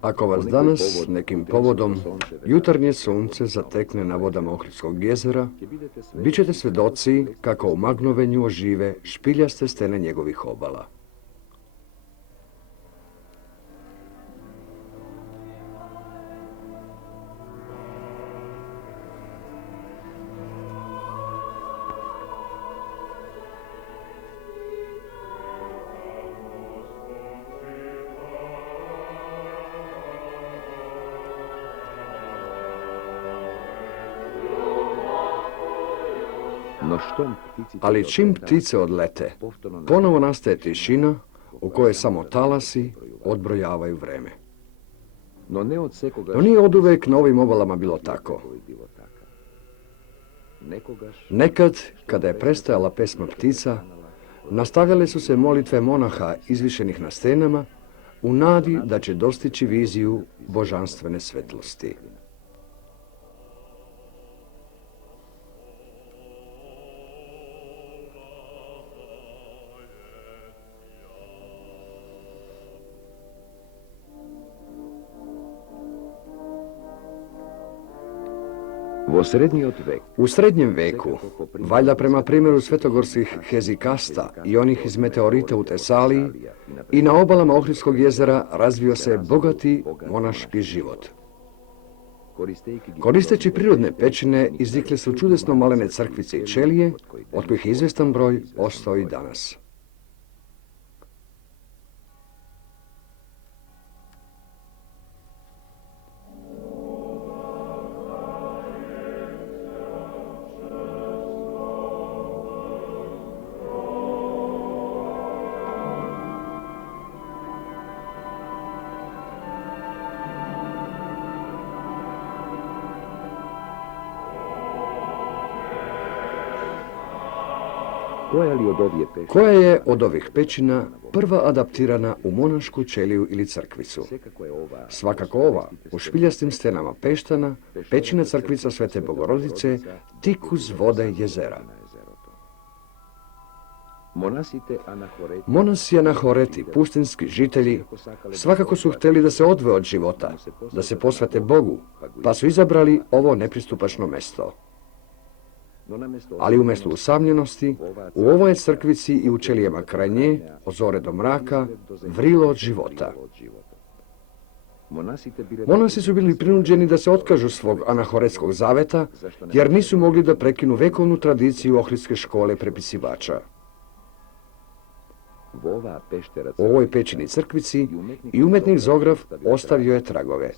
Ako vas danas nekim povodom jutarnje sunce zatekne na vodama Ohridskog jezera, bit ćete svjedoci kako u magnovenju ožive špiljaste stene njegovih obala. Ali čim ptice odlete, ponovo nastaje tišina u kojoj samo talasi odbrojavaju vreme. No nije oduvek na ovim obalama bilo tako. Nekad, kada je prestajala pesma ptica, nastavljale su se molitve monaha izvišenih na stenama u nadi da će dostići viziju božanstvene svetlosti. U srednjem veku, valjda prema primjeru svetogorskih hezikasta i onih iz meteorita u Tesaliji, i na obalama Ohridskog jezera razvio se bogati monaški život. Koristeći prirodne pećine, izdikli su čudesno malene crkvice i ćelije, od kojih izvjestan broj ostao i danas. Koja je od ovih pećina prva adaptirana u monašku ćeliju ili crkvicu? Svakako ova, u špiljastim stenama Peštana, pećina crkvica Svete Bogorodice, tik uz vode jezera. Monasi anahoreti, pustinski žitelji, svakako su htjeli da se odvoje od života, da se posvete Bogu, pa su izabrali ovo nepristupačno mesto. Ali umjesto usamljenosti, u ovoj crkvici i u ćelijama kraj nje, od zore do mraka, vrilo od života. Monasi su bili prinuđeni da se otkažu svog anahoretskog zaveta, jer nisu mogli da prekinu vekovnu tradiciju ohridske škole prepisivača. U ovoj pećini crkvici i umetnik Zograf ostavio je tragove,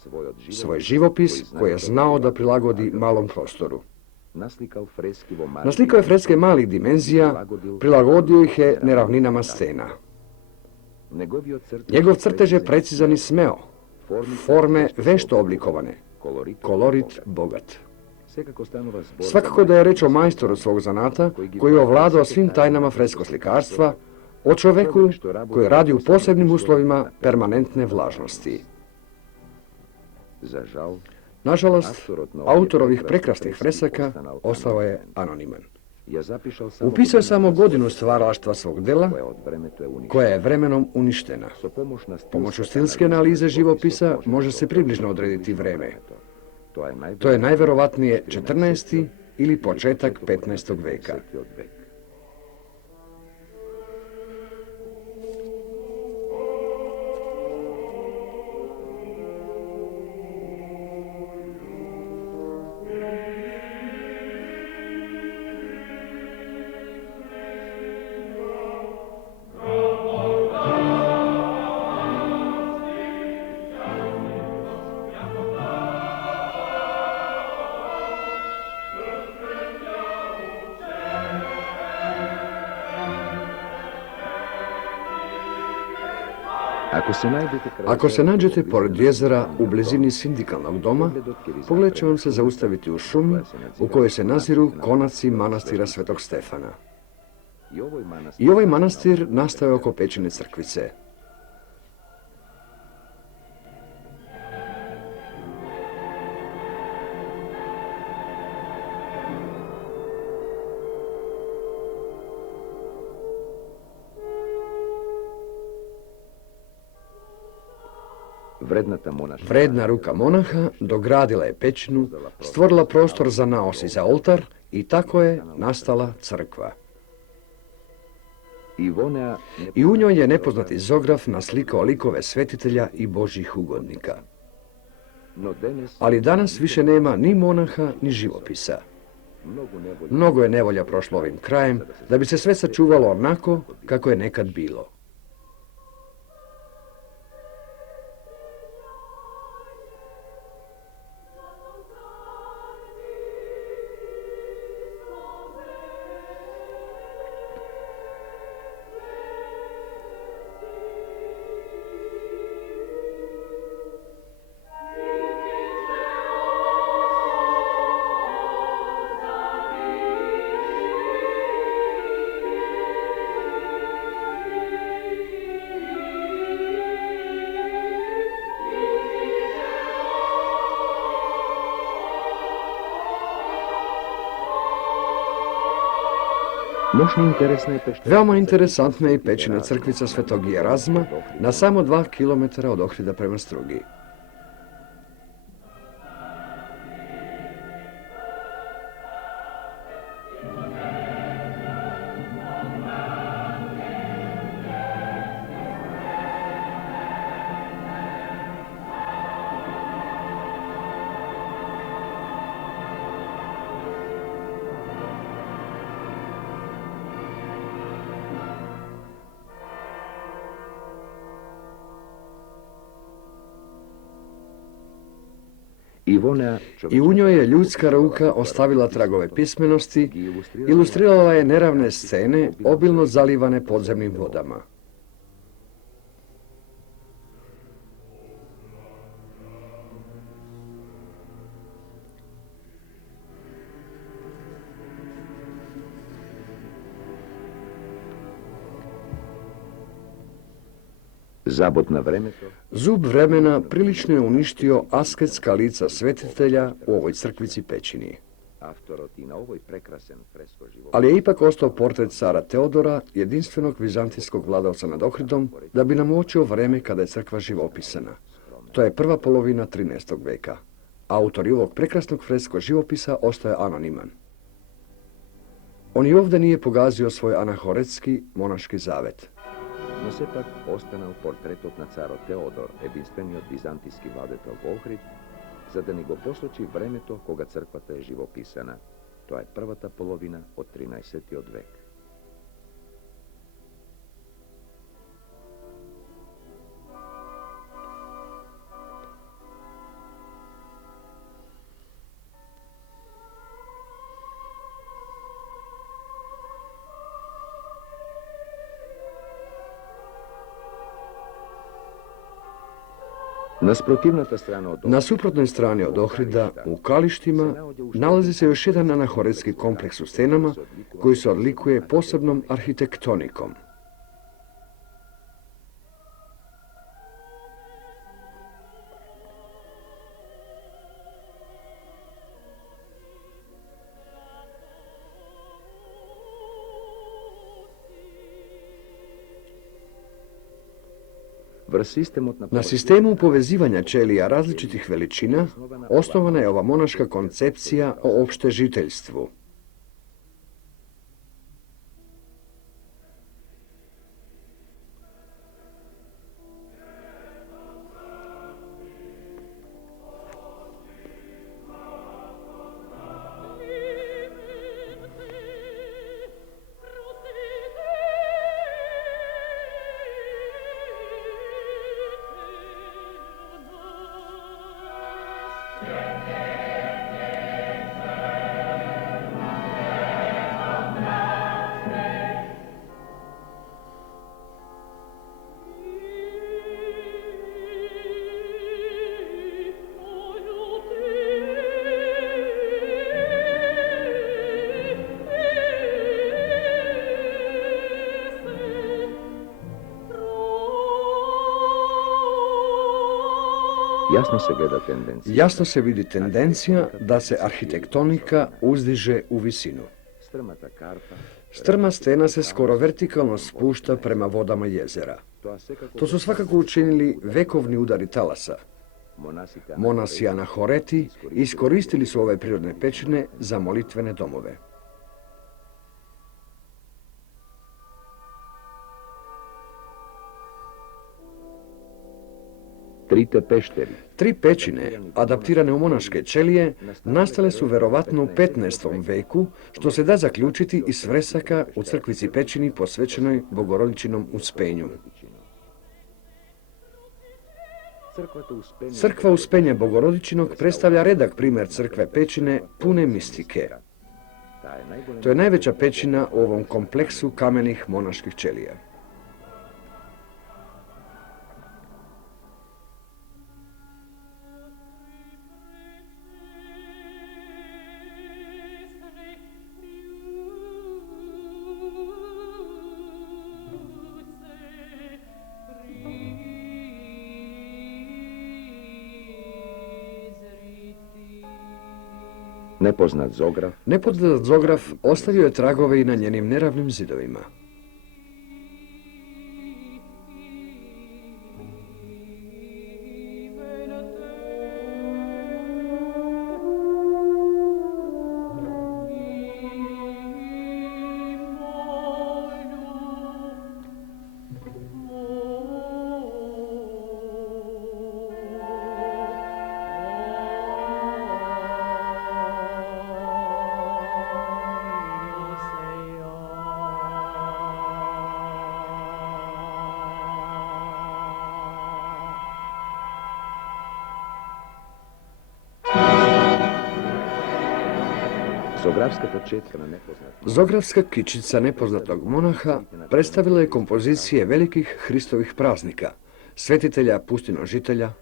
svoj živopis koji je znao da prilagodi malom prostoru. Naslikao je freske malih dimenzija, prilagodio ih je neravninama stena. Njegov crtež je precizan i smeo, forme vešto oblikovane, kolorit bogat. Svakako da je reč o majstoru svog zanata koji je ovladao svim tajnama freskoslikarstva, o čoveku koji radi u posebnim uslovima permanentne vlažnosti. Nažalost, autor ovih prekrasnih fresaka ostao je anoniman. Upisao je samo godinu stvaralaštva svog dela, koja je vremenom uništena. Pomoću stilske analize živopisa može se približno odrediti vreme. To je najverovatnije 14. ili početak 15. veka. Ako se nađete pored jezera u blizini sindikalnog doma, pogled će vam se zaustaviti u šumi u kojoj se naziru konaci manastira Svetog Stefana. I ovaj manastir nastao je oko pećine crkvice. Vredna ruka monaha dogradila je pećinu, stvorila prostor za naos i za oltar i tako je nastala crkva. I u njoj je nepoznati zograf naslikao likove svetitelja i božjih ugodnika. Ali danas više nema ni monaha ni živopisa. Mnogo je nevolja prošlo ovim krajem da bi se sve sačuvalo onako kako je nekad bilo. Veoma interesantna je i pećina crkvica Svetog Jerazma na samo 2 kilometra od Ohrida prema Strugi. I u njoj je ljudska ruka ostavila tragove pismenosti, ilustrirala je neravne scene, obilno zalivane podzemnim vodama. Zub vremena prilično je uništio asketska lica svetitelja u ovoj crkvici pećini. Ali je ipak ostao portret cara Teodora, jedinstvenog vizantijskog vladavca nad Ohridom, da bi nam uočio vreme kada je crkva živopisana. To je prva polovina 13. veka. Autor ovog prekrasnog fresko živopisa ostaje anoniman. On i ovdje nije pogazio svoj anahoretski monaški zavet. No все пак останал портретот на царот Теодор, единствениот византиски владетел во Охрид, за да ни го посочи времето кога црквата е живописана. Тоа е првата половина од 13. век. Na suprotnoj strani od Ohrida, u Kalištima, nalazi se još jedan anahoretski kompleks u stenama koji se odlikuje posebnom arhitektonikom. Na sistemu povezivanja ćelija različitih veličina osnovana je ova monaška koncepcija o opštežiteljstvu. Jasno se vidi tendencija da se arhitektonika uzdiže u visinu. Strma stena se skoro vertikalno spušta prema vodama jezera. To su svakako učinili vekovni udari talasa. Monasi Anahoreti iskoristili su ove prirodne pećine za molitvene domove. Tri pećine, adaptirane u monaške ćelije, nastale su verovatno u 15. veku, što se da zaključiti iz fresaka u crkvici pećini posvećenoj Bogorodičinom uspenju. Crkva Uspenja Bogorodičinog predstavlja redak primjer crkve pećine pune mistike. To je najveća pećina u ovom kompleksu kamenih monaških ćelija. Nepoznat zograf ostavio je tragove i na njenim neravnim zidovima. Zografska kičica nepoznatog monaha predstavila je kompozicije velikih Hristovih praznika, svetitelja pustinožitelja,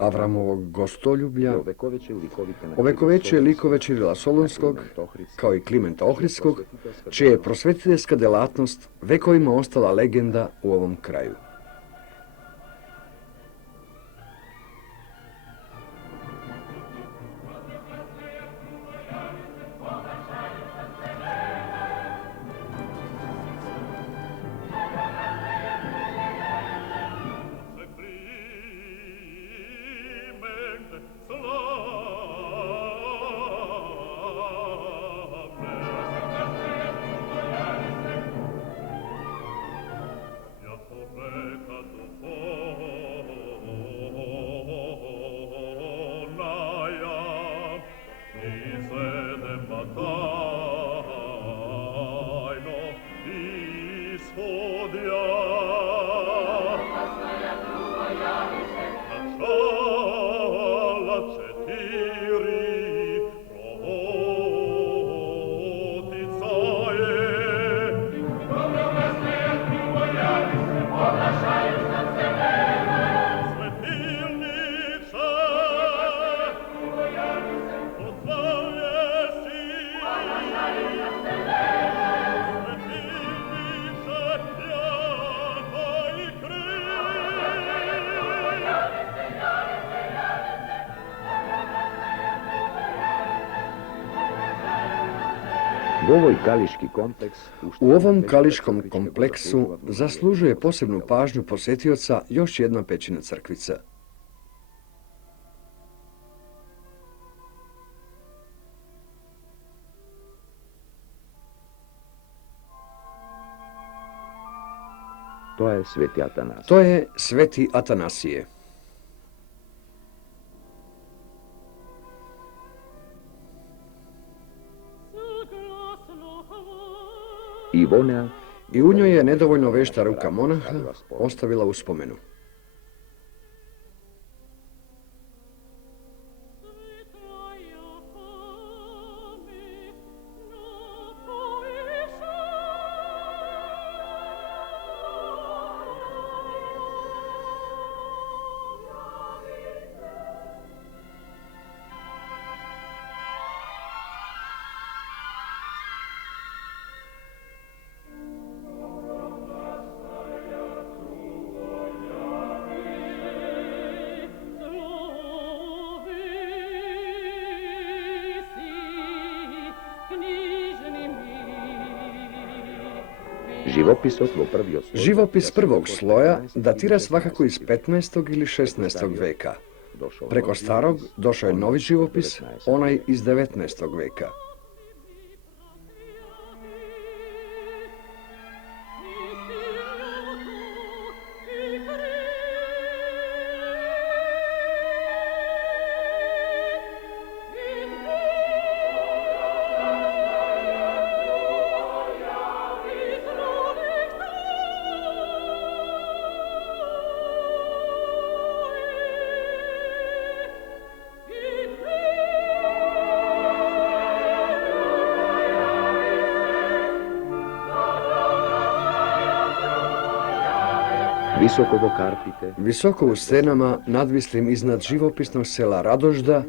Avramovog gostoljublja, ovekovećuje likove Čirila Solunskog, kao i Klimenta Ohridskog, čija je prosvetiteljska delatnost vekovima ostala legenda u ovom kraju. U ovom kališkom kompleksu zaslužuje posebnu pažnju posjetioca još jedna pećina crkvica. To je sveti Atanasije. To je sveti Atanasije. I u njoj je nedovoljno vešta ruka monaha ostavila uspomenu. Živopis prvog sloja datira svakako iz 15. ili 16. veka. Preko starog došao je novi živopis, onaj iz 19. veka. Visoko u stenama, nadvislim iznad živopisnog sela Radožda,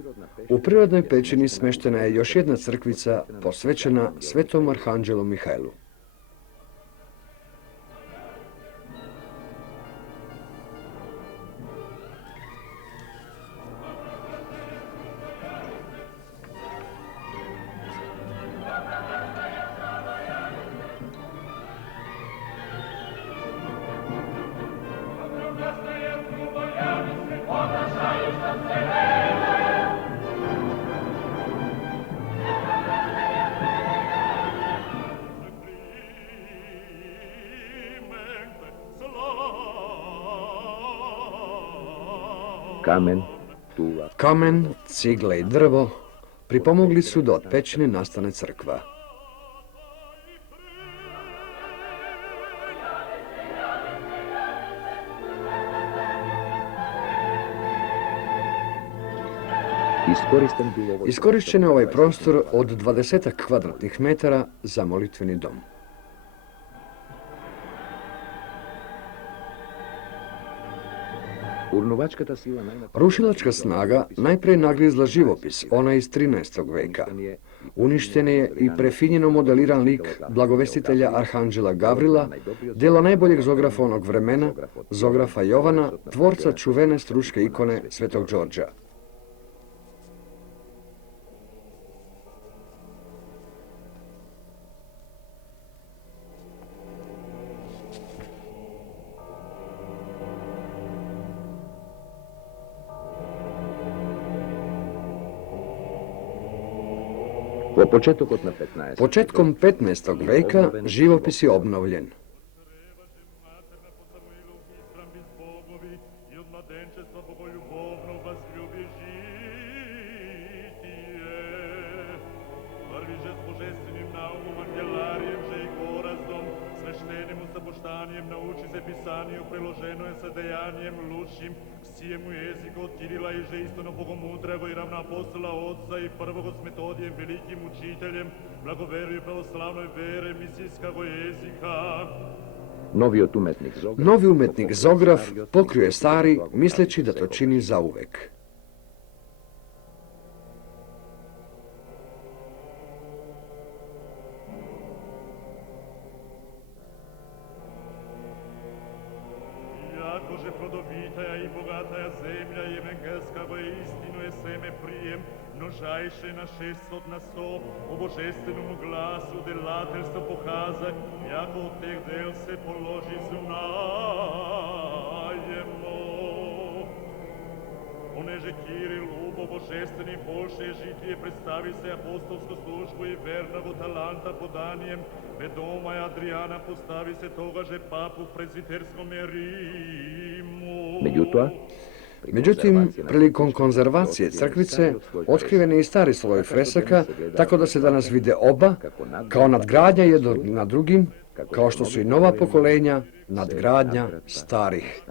u prirodnoj pećini smeštena je još jedna crkvica posvećena svetom arhanđelu Mihajlu. Kamen, cigle i drvo pripomogli su da od pećine nastane crkva. Iskorišćen je ovaj prostor od 20 kvadratnih metara za molitveni dom. Rušilačka snaga najprije nagrizla živopis, ona iz 13. veka. Uništen je i prefinjeno modeliran lik blagovestitelja Arhanđela Gavrila, djela najboljeg zografa onog vremena, zografa Jovana, tvorca čuvene struške ikone Svetog Đorđa. Početkom 15. veka živopis je obnovljen. Nauči se pisaniju, priloženo je sa dejanjem lučim, ksijemu jeziku od Kirila i že istono bogomudrego i ravna apostola Otca i prvogo s Metodijem, velikim učiteljem, blagoveruju pravoslavnoj vere, misijskog jezika. Novi umetnik Zograf pokrio stari, misleći da to čini zauvek. Jakože plodovitaja i bogataja zemlja i evangelska go je istinu je seme prijem, množajše na 600 na 100, o božestvenom glasu delateljstvo pokazaj, jako od teh del se položi zunajemo. Oneže Kiril ubo božestvenim boljše žitije predstavi se apostolsko službu i vernogo talanta podanijem, Vedoma i Adriana postavi se toga že papu prezviterskom Rimu. Međutim, prilikom konzervacije crkvice otkriven je i stari sloj fresaka, tako da se danas vide oba kao nadgradnja jedno na drugim, kao što su i nova pokolenja nadgradnja starih.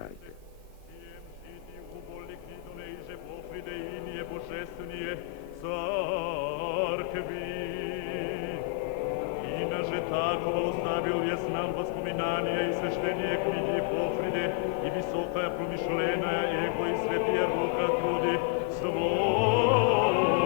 Такова оставил я нам воспоминания и священные книги Пофриде, и высокая промышленная эго и святые рука труди. Слово